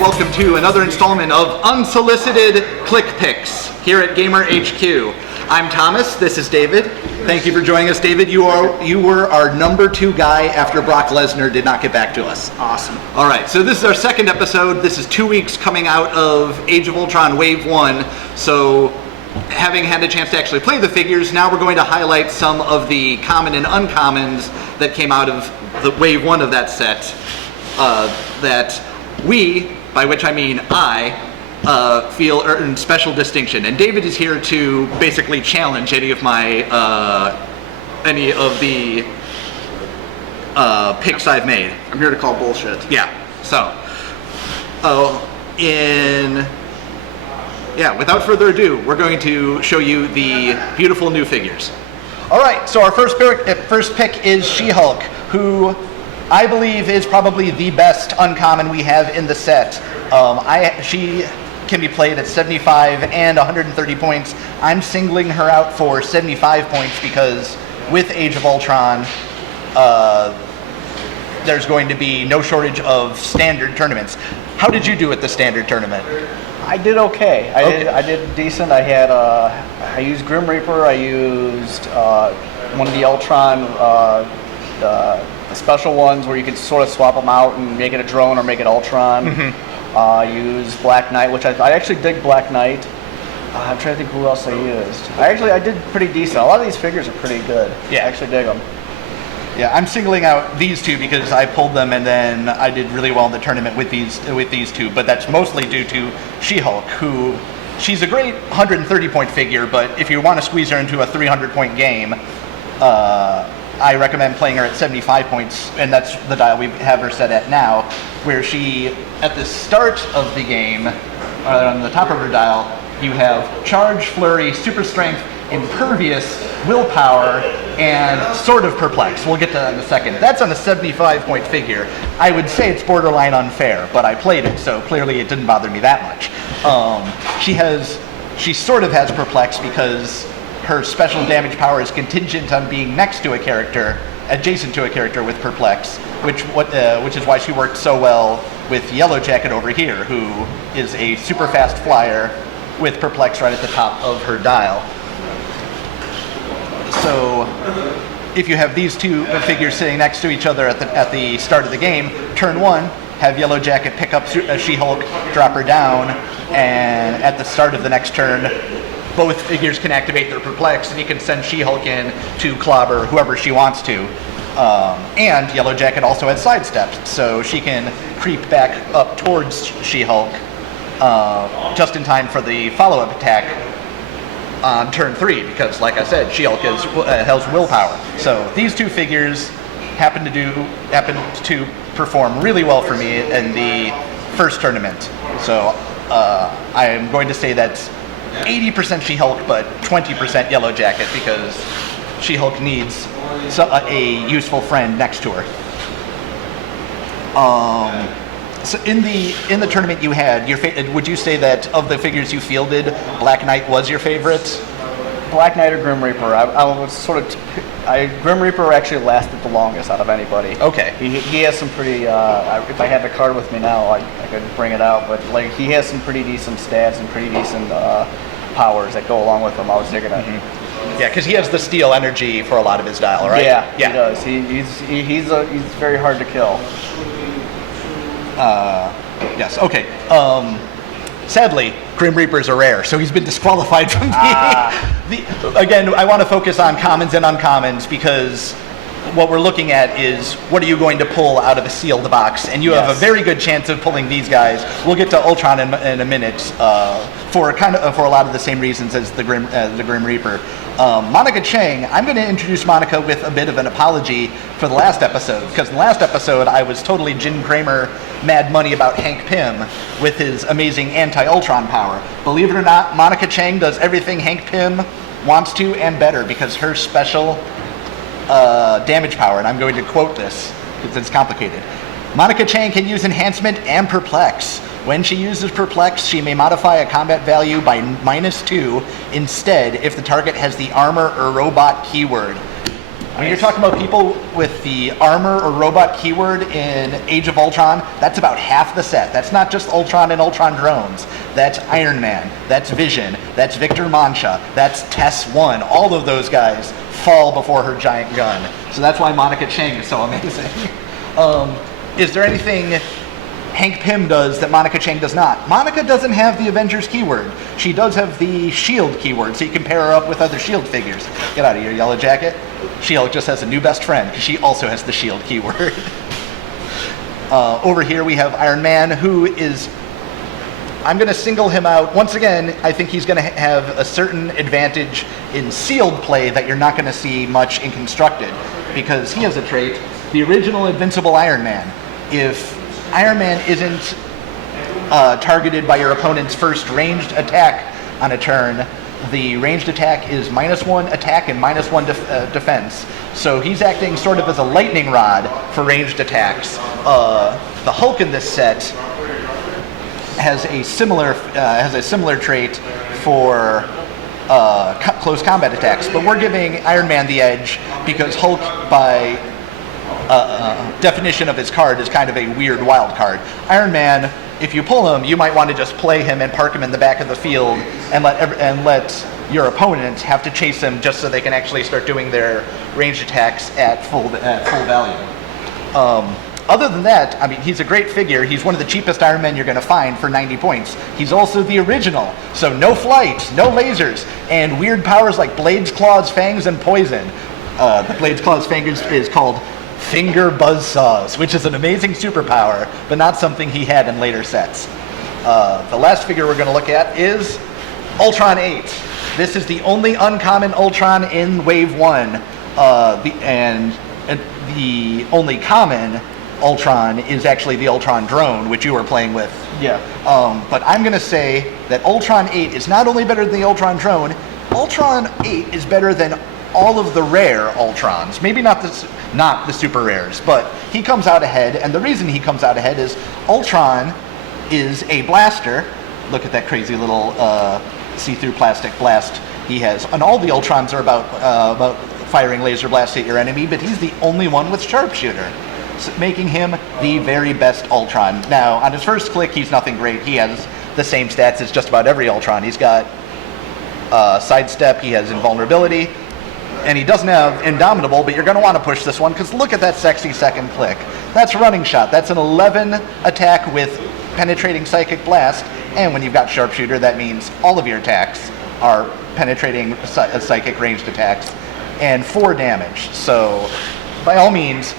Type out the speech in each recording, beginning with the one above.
welcome to another installment of Unsolicited Click Picks here at Gamer HQ. I'm Thomas, this is David. Thank you for joining us, David. You were our number 2 guy after Brock Lesnar did not get back to us. Awesome. All right, so this is our second episode. This is 2 weeks coming out of Age of Ultron Wave 1. So having had a chance to actually play the figures, now we're going to highlight some of the common and uncommons that came out of the Wave 1 of that set that we, by which I mean I, feel earn special distinction. And David is here to basically challenge any of the picks I've made. I'm here to call bullshit. Yeah, so, without further ado, we're going to show you the beautiful new figures. All right, so our first pick is She-Hulk, who I believe is probably the best uncommon we have in the set. She can be played at 75 and 130 points. I'm singling her out for 75 points because with Age of Ultron, there's going to be no shortage of standard tournaments. How did you do at the standard tournament? I did okay. I did decent. I used Grim Reaper. I used one of the Ultron the special ones where you could sort of swap them out and make it a drone or make it Ultron. Mm-hmm. Use Black Knight, which I actually dig Black Knight. I'm trying to think who else I used. I did pretty decent. A lot of these figures are pretty good. Yeah, I actually dig them. Yeah, I'm singling out these two because I pulled them and then I did really well in the tournament with these two, but that's mostly due to She-Hulk, who she's a great 130-point figure, but if you want to squeeze her into a 300-point game, I recommend playing her at 75 points, and that's the dial we have her set at now, where she, at the start of the game, on the top of her dial, you have Charge, Flurry, Super Strength, Impervious, Willpower, and sort of Perplex. We'll get to that in a second. That's on a 75-point figure. I would say it's borderline unfair, but I played it, so clearly it didn't bother me that much. She sort of has Perplex because her special damage power is contingent on being next to a character, adjacent to a character with Perplex, which is why she worked so well with Yellow Jacket over here, who is a super fast flyer with Perplex right at the top of her dial. So if you have these two figures sitting next to each other at the start of the game, turn 1, have Yellow Jacket pick up She-Hulk, drop her down, and at the start of the next turn, both figures can activate their Perplex, and you can send She-Hulk in to clobber whoever she wants to. And Yellow Jacket also has sidesteps, so she can creep back up towards She-Hulk just in time for the follow-up attack on turn 3, because like I said, She-Hulk has willpower. So these two figures happen to perform really well for me in the first tournament. So I am going to say that's 80% She-Hulk, but 20% Yellow Jacket, because She-Hulk needs a useful friend next to her. So in the tournament you had, would you say that of the figures you fielded, Black Knight was your favorite? Black Knight or Grim Reaper? I was Grim Reaper actually lasted the longest out of anybody. Okay. He has some pretty. If I had the card with me now, I could bring it out. But like he has some pretty decent stats and pretty decent powers that go along with him. I was digging it. Mm-hmm. Yeah, because he has the steel energy for a lot of his dial, right? Yeah, he does. He's very hard to kill. Yes. Okay. Sadly, Grim Reapers are rare, so he's been disqualified from Again, I want to focus on commons and uncommons because what we're looking at is what are you going to pull out of a sealed box, and you have a very good chance of pulling these guys. We'll get to Ultron in a minute for a lot of the same reasons as the Grim Reaper. Monica Chang, I'm going to introduce Monica with a bit of an apology for the last episode, because in the last episode I was totally Jim Cramer mad money about Hank Pym with his amazing anti-Ultron power. Believe it or not, Monica Chang does everything Hank Pym wants to and better because her special damage power, and I'm going to quote this because it's complicated. Monica Chang can use enhancement and perplex. When she uses perplex, she may modify a combat value by -2 instead if the target has the armor or robot keyword. When you're talking about people with the armor or robot keyword in Age of Ultron, that's about half the set. That's not just Ultron and Ultron drones. That's Iron Man, that's Vision, that's Victor Mancha, that's Tess-1. All of those guys fall before her giant gun. So that's why Monica Chang is so amazing. Is there anything Hank Pym does that Monica Chang does not? Monica doesn't have the Avengers keyword. She does have the S.H.I.E.L.D. keyword, so you can pair her up with other S.H.I.E.L.D. figures. Get out of here, Yellow Jacket. She-Hulk just has a new best friend, because she also has the S.H.I.E.L.D. keyword. Over here we have Iron Man, who is... I'm going to single him out. Once again, I think he's going to have a certain advantage in sealed play that you're not going to see much in constructed, because he has a trait, the original Invincible Iron Man. If Iron Man isn't targeted by your opponent's first ranged attack on a turn, the ranged attack is -1 attack and -1 defense. So he's acting sort of as a lightning rod for ranged attacks. The Hulk in this set has a similar trait for close combat attacks, but we're giving Iron Man the edge because Hulk, by definition of his card, is kind of a weird wild card. Iron Man, if you pull him, you might want to just play him and park him in the back of the field and let your opponent have to chase him just so they can actually start doing their ranged attacks at full value. Other than that, I mean, he's a great figure. He's one of the cheapest Iron Men you're going to find for 90 points. He's also the original, so no flight, no lasers, and weird powers like Blades, Claws, Fangs, and Poison. The Blades, Claws, Fangs is called Finger Buzzsaws, which is an amazing superpower, but not something he had in later sets. The last figure we're going to look at is Ultron 8. This is the only uncommon Ultron in Wave 1, and the only common Ultron is actually the Ultron drone, which you were playing with. Yeah. But I'm going to say that Ultron 8 is not only better than the Ultron drone, Ultron 8 is better than all of the rare Ultrons. Maybe not the super rares, but he comes out ahead, and the reason he comes out ahead is Ultron is a blaster. Look at that crazy little see-through plastic blast he has. And all the Ultrons are about firing laser blasts at your enemy, but he's the only one with sharpshooter, making him the very best Ultron. Now, on his first click, he's nothing great. He has the same stats as just about every Ultron. He's got sidestep, he has invulnerability, and he doesn't have Indomitable, but you're going to want to push this one, because look at that sexy second click. That's running shot. That's an 11 attack with penetrating psychic blast, and when you've got sharpshooter, that means all of your attacks are penetrating psychic ranged attacks, and 4 damage. So, by all means,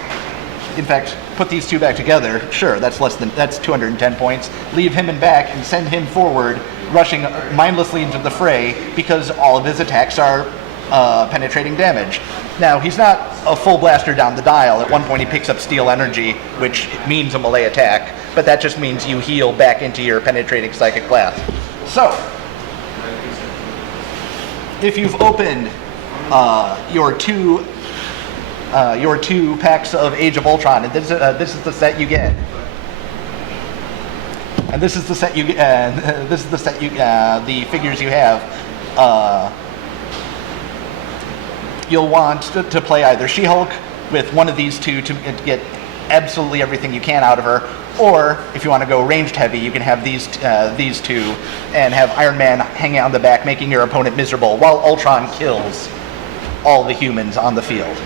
in fact, put these two back together, sure, that's 210 points. Leave him in back and send him forward, rushing mindlessly into the fray, because all of his attacks are penetrating damage. Now, he's not a full blaster down the dial. At one point he picks up steel energy, which means a melee attack, but that just means you heal back into your penetrating psychic blast. So, if you've opened your two packs of Age of Ultron, and this is the set you get. And this is the set the figures you have. You'll want to play either She-Hulk with one of these two to get absolutely everything you can out of her, or if you want to go ranged heavy, you can have these two and have Iron Man hanging out in the back, making your opponent miserable, while Ultron kills all the humans on the field.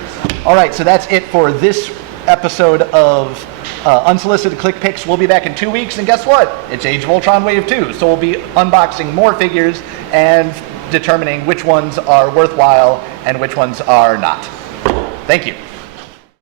All right, so that's it for this episode of Unsolicited Click Picks. We'll be back in 2 weeks, and guess what? It's Age of Ultron Wave 2, so we'll be unboxing more figures and determining which ones are worthwhile and which ones are not. Thank you.